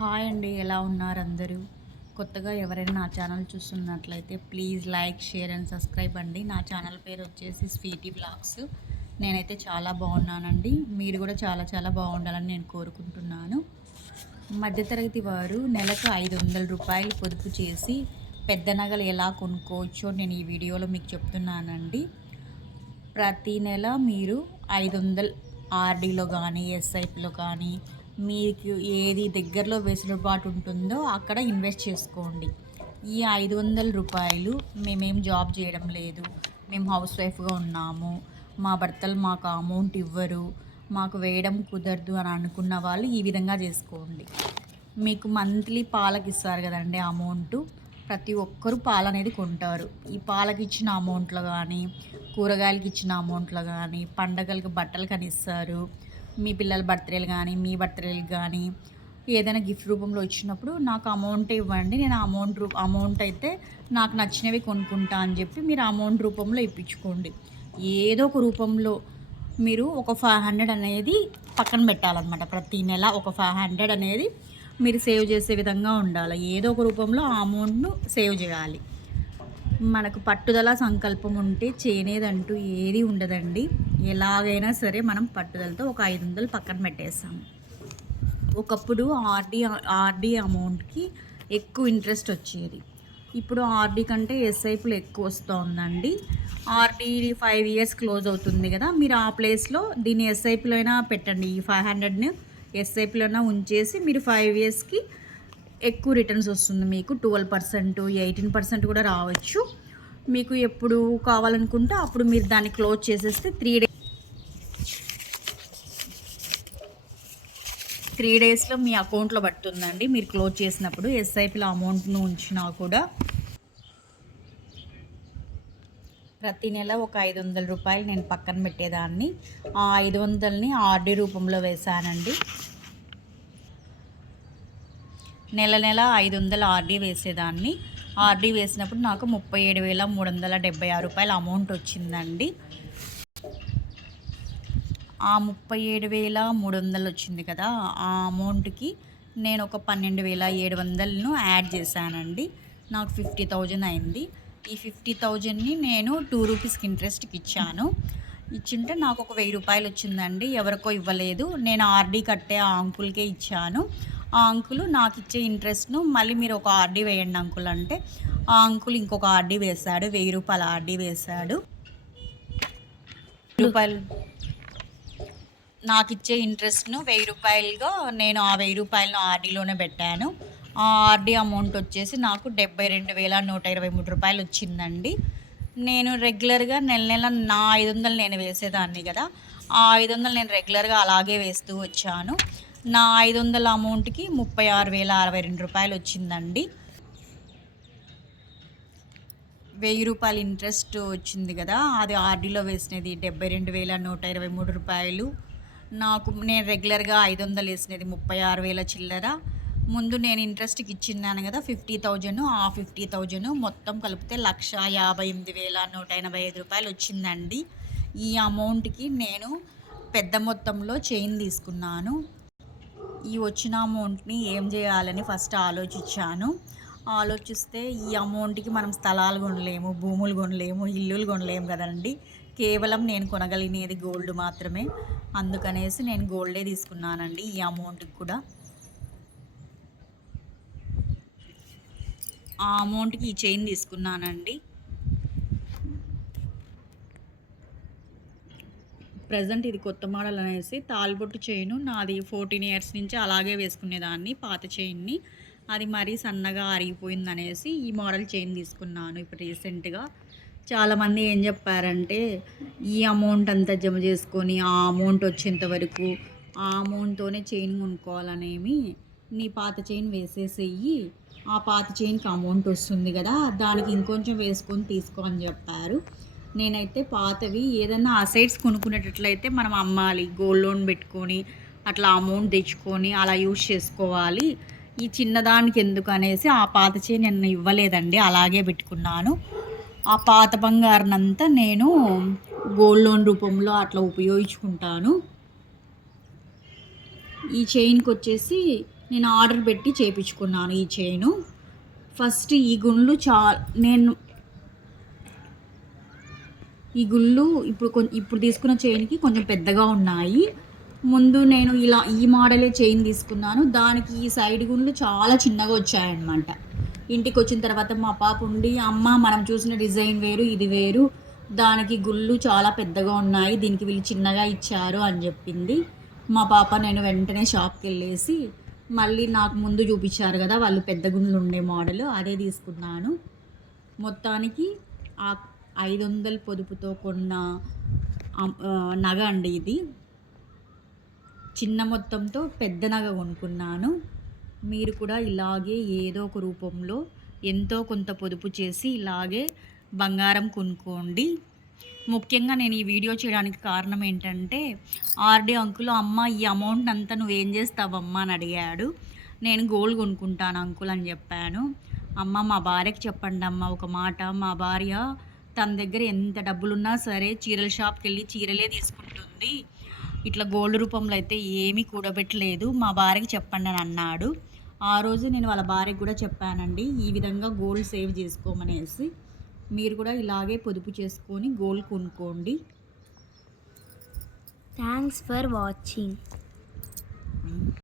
Hi అండి ఎలా ఉన్నారు అందరూ? కొత్తగా ఎవరైనా నా ఛానల్ చూస్తున్నట్లయితే please like share and subscribe అండి. నా ఛానల్ పేరు వచ్చేసి స్వీటీ బ్లాగ్స్. నేనైతే చాలా బాగున్నానండి. మీరు కూడా చాలా చాలా బాగుండాలని నేను కోరుకుంటున్నాను. మధ్యతరగతి వారు నెలకు ఐదు వందల రూపాయలు పొదుపు చేసి పెద్ద నగలు ఎలా కొనుక్కోవచ్చో నేను ఈ వీడియోలో మీకు చెప్తున్నానండి. ప్రతి నెల మీరు ఐదు వందలు ఆర్డీలో కానీ ఎస్ఐపిలో కానీ మీకు ఏది దగ్గరలో వెసులుబాటు ఉంటుందో అక్కడ ఇన్వెస్ట్ చేసుకోండి. ఈ ఐదు వందల రూపాయలు మేమేం జాబ్ చేయడం లేదు. మేము హౌస్ వైఫ్గా ఉన్నాము. మా భర్తలు మాకు అమౌంట్ ఇవ్వరు. మాకు వేయడం కుదరదు అని అనుకున్న వాళ్ళు ఈ విధంగా చేసుకోండి. మీకు మంత్లీ పాలకి ఇస్తారు కదండి అమౌంట్. ప్రతి ఒక్కరూ పాలు అనేది కొంటారు. ఈ పాలకి ఇచ్చిన అమౌంట్లో కానీ కూరగాయలకి ఇచ్చిన అమౌంట్లో కానీ పండగలకు బట్టలు కానీ ఇస్తారు మీ పిల్లల బర్త్డేలు కానీ మీ బర్త్డేలు కానీ ఏదైనా గిఫ్ట్ రూపంలో ఇచ్చినప్పుడు నాకు అమౌంట్ ఇవ్వండి. నేను అమౌంట్ రూ అమౌంట్ అయితే నాకు నచ్చినవి కొనుక్కుంటా అని చెప్పి మీరు అమౌంట్ రూపంలో ఇప్పించుకోండి. ఏదో ఒక రూపంలో మీరు ఒక ఫైవ్ హండ్రెడ్ అనేది పక్కన పెట్టాలన్నమాట. ప్రతి నెల ఒక ఫైవ్ హండ్రెడ్ అనేది మీరు సేవ్ చేసే విధంగా ఉండాలి. ఏదో ఒక రూపంలో ఆ అమౌంట్ను సేవ్ చేయాలి. మనకు పట్టుదల సంకల్పం ఉంటే చేయనేదంటూ ఏది ఉండదండి. ఎలాగైనా సరే మనం పట్టుదలతో ఒక ఐదు వందలు పక్కన పెట్టేస్తాము. ఒకప్పుడు ఆర్డీ ఆర్డీ అమౌంట్కి ఎక్కువ ఇంట్రెస్ట్ వచ్చేది. ఇప్పుడు ఆర్డీ కంటే ఎస్ఐపులు ఎక్కువ వస్తుందండి. ఆర్డీ ఫైవ్ ఇయర్స్ క్లోజ్ అవుతుంది కదా మీరు ఆ ప్లేస్లో దీన్ని ఎస్ఐపిలో అయినా పెట్టండి. ఈ ఫైవ్ హండ్రెడ్ని అయినా ఉంచేసి మీరు ఫైవ్ ఇయర్స్కి ఎక్కువ రిటర్న్స్ వస్తుంది మీకు. ట్వెల్వ్ పర్సెంట్ ఎయిటీన్ పర్సెంట్ కూడా రావచ్చు. మీకు ఎప్పుడు కావాలనుకుంటే అప్పుడు మీరు దాన్ని క్లోజ్ చేసేస్తే త్రీ డేస్ త్రీ డేస్లో మీ అకౌంట్లో పడుతుందండి. మీరు క్లోజ్ చేసినప్పుడు ఎస్ఐపిలో అమౌంట్ను ఉంచినా కూడా ప్రతి నెల ఒక ఐదు వందల రూపాయలు నేను పక్కన పెట్టేదాన్ని. ఆ ఐదు వందలని ఆర్డీ రూపంలో వేశానండి. నెల నెల ఐదు వందల ఆర్డీ వేసేదాన్ని. ఆర్డీ వేసినప్పుడు నాకు ముప్పై ఏడు వేల మూడు వందల డెబ్బై ఆరు రూపాయల అమౌంట్ వచ్చిందండి. ఆ ముప్పై ఏడు వేల మూడు వందలు వచ్చింది కదా ఆ అమౌంట్కి నేను ఒక పన్నెండు వేల ఏడు వందలను యాడ్ చేశానండి. నాకు ఫిఫ్టీ థౌజండ్ అయింది. ఈ ఫిఫ్టీ థౌజండ్ని నేను టూ రూపీస్కి ఇంట్రెస్ట్కి ఇచ్చాను. ఇచ్చింటే నాకు ఒక వెయ్యి రూపాయలు వచ్చిందండి. ఎవరికో ఇవ్వలేదు. నేను ఆర్డీ కట్టే ఆ అంకుల్కే ఇచ్చాను. ఆ అంకుల్ నాకు ఇచ్చే ఇంట్రెస్ట్ను మళ్ళీ మీరు ఒక ఆర్డీ వేయండి అంకుల్ అంటే ఆ అంకుల్ ఇంకొక ఆర్డీ వేశాడు వెయ్యి రూపాయల ఆర్డీ వేశాడు రూపాయలు. నాకు ఇచ్చే ఇంట్రెస్ట్ను వెయ్యి రూపాయలుగా నేను ఆ వెయ్యి రూపాయలను ఆర్డీలోనే పెట్టాను. ఆ ఆర్డీ అమౌంట్ వచ్చేసి నాకు డెబ్బై రెండు వేల నూట ఇరవై మూడు రూపాయలు వచ్చిందండి. నేను రెగ్యులర్గా నెల నెల నా ఐదు వందలు నేను వేసేదాన్ని కదా ఆ ఐదు వందలు నేను రెగ్యులర్గా అలాగే వేస్తూ వచ్చాను. నా ఐదు వందల అమౌంట్కి ముప్పై ఆరు వేల అరవై రెండు రూపాయలు వచ్చిందండి వెయ్యి రూపాయలు ఇంట్రెస్ట్ వచ్చింది కదా అది ఆర్డీలో వేసినది డెబ్బై రెండు వేల నూట ఇరవై మూడు రూపాయలు. నాకు నేను రెగ్యులర్గా ఐదు వందలు వేసినది ముప్పై ఆరు వేల చిల్లర. ముందు నేను ఇంట్రెస్ట్కి ఇచ్చిన్నాను కదా ఫిఫ్టీ థౌజండ్ ఆ ఫిఫ్టీ థౌజండ్ మొత్తం కలిపితే లక్ష యాభై ఎనిమిది వేల నూట ఎనభై ఐదు రూపాయలు వచ్చిందండి ఈ అమౌంట్కి నేను పెద్ద మొత్తంలో చైన్ తీసుకున్నాను. ఈ వచ్చిన అమౌంట్ని ఏం చేయాలని ఫస్ట్ ఆలోచించాను. ఆలోచిస్తే ఈ అమౌంట్కి మనం స్థలాలు కొనలేము భూములు కొనలేము ఇల్లులు కొనలేము కదండి. కేవలం నేను కొనగలిగినది గోల్డ్ మాత్రమే. అందుకనేసి నేను గోల్డే తీసుకున్నానండి ఈ అమౌంట్కి కూడా. ఆ అమౌంట్కి ఈ చైన్ తీసుకున్నానండి. ప్రజెంట్ ఇది కొత్త మోడల్ అనేసి తాల్బొట్టు చైను. నాది ఫోర్టీన్ ఇయర్స్ నుంచి అలాగే వేసుకునేదాన్ని పాత చైన్ని. అది మరీ సన్నగా అరిగిపోయింది అనేసి ఈ మోడల్ చైన్ తీసుకున్నాను ఇప్పుడు రీసెంట్గా. చాలామంది ఏం చెప్పారంటే ఈ అమౌంట్ అంతా జమ చేసుకొని ఆ అమౌంట్ వచ్చేంత వరకు ఆ అమౌంట్తోనే చైన్ కొనుక్కోవాలనేమి నీ పాత చైన్ వేసేసేయి ఆ పాత చైన్కి అమౌంట్ వస్తుంది కదా దానికి ఇంకొంచెం వేసుకొని తీసుకో అని చెప్పారు. నేనైతే పాతవి. ఏదన్నా అసైడ్స్ కొనుక్కునేటట్లయితే మనం అమ్మాలి. గోల్డ్ లోన్ పెట్టుకొని అట్లా అమౌంట్ తెచ్చుకొని అలా యూజ్ చేసుకోవాలి. ఈ చిన్నదానికి ఎందుకు అనేసి ఆ పాత చైన్ నేను ఇవ్వలేదండి. అలాగే పెట్టుకున్నాను. ఆ పాత బంగారునంతా నేను గోల్డ్ లోన్ రూపంలో అట్లా ఉపయోగించుకుంటాను. ఈ చైన్కి వచ్చేసి నేను ఆర్డర్ పెట్టి చేపించుకున్నాను ఈ చైను. ఫస్ట్ ఈ గుండ్లు చా నేను ఈ గుళ్ళు ఇప్పుడు ఇప్పుడు తీసుకున్న చైన్కి కొంచెం పెద్దగా ఉన్నాయి. ముందు నేను ఇలా ఈ మోడలే చైన్ తీసుకున్నాను. దానికి ఈ సైడ్ గుండ్లు చాలా చిన్నగా వచ్చాయన్నమాట. ఇంటికి వచ్చిన తర్వాత మా పాప ఉండి అమ్మ మనం చూసిన డిజైన్ వేరు ఇది వేరు. దానికి గుళ్ళు చాలా పెద్దగా ఉన్నాయి. దీనికి వీళ్ళు చిన్నగా ఇచ్చారు అని చెప్పింది. మా పాప నేను వెంటనే షాప్కి వెళ్ళేసి మళ్ళీ నాకు ముందు చూపించారు కదా వాళ్ళు పెద్ద గుండ్లు ఉండే మోడల్ అదే తీసుకున్నాను. మొత్తానికి ఆ ఐదు వందల పొదుపుతో కొన్న నగ అండి ఇది. చిన్న మొత్తంతో పెద్ద నగ కొనుక్కున్నాను. మీరు కూడా ఇలాగే ఏదో ఒక రూపంలో ఎంతో కొంత పొదుపు చేసి ఇలాగే బంగారం కొనుక్కోండి. ముఖ్యంగా నేను ఈ వీడియో చేయడానికి కారణం ఏంటంటే ఆర్డీ అంకుల్ అమ్మ ఈ అమౌంట్ అంతా నువ్వేం చేస్తావమ్మా? అని అడిగాడు. నేను గోల్డ్ కొనుక్కుంటాను అంకుల్ అని చెప్పాను. అమ్మ మా భార్యకి చెప్పండి అమ్మ ఒక మాట. మా భార్య తన దగ్గర ఎంత డబ్బులున్నా సరే చీరల షాప్కి వెళ్ళి చీరలే తీసుకుంటుంది. ఇట్లా గోల్డ్ రూపంలో అయితే ఏమీ కూడబెట్టలేదు. మా భార్యకి చెప్పండి అని అన్నాడు. ఆ రోజు నేను వాళ్ళ భార్యకి కూడా చెప్పానండి ఈ విధంగా గోల్డ్ సేవ్ చేసుకోమనేసి. మీరు కూడా ఇలాగే పొదుపు చేసుకొని గోల్డ్ కొనుక్కోండి. Thanks for watching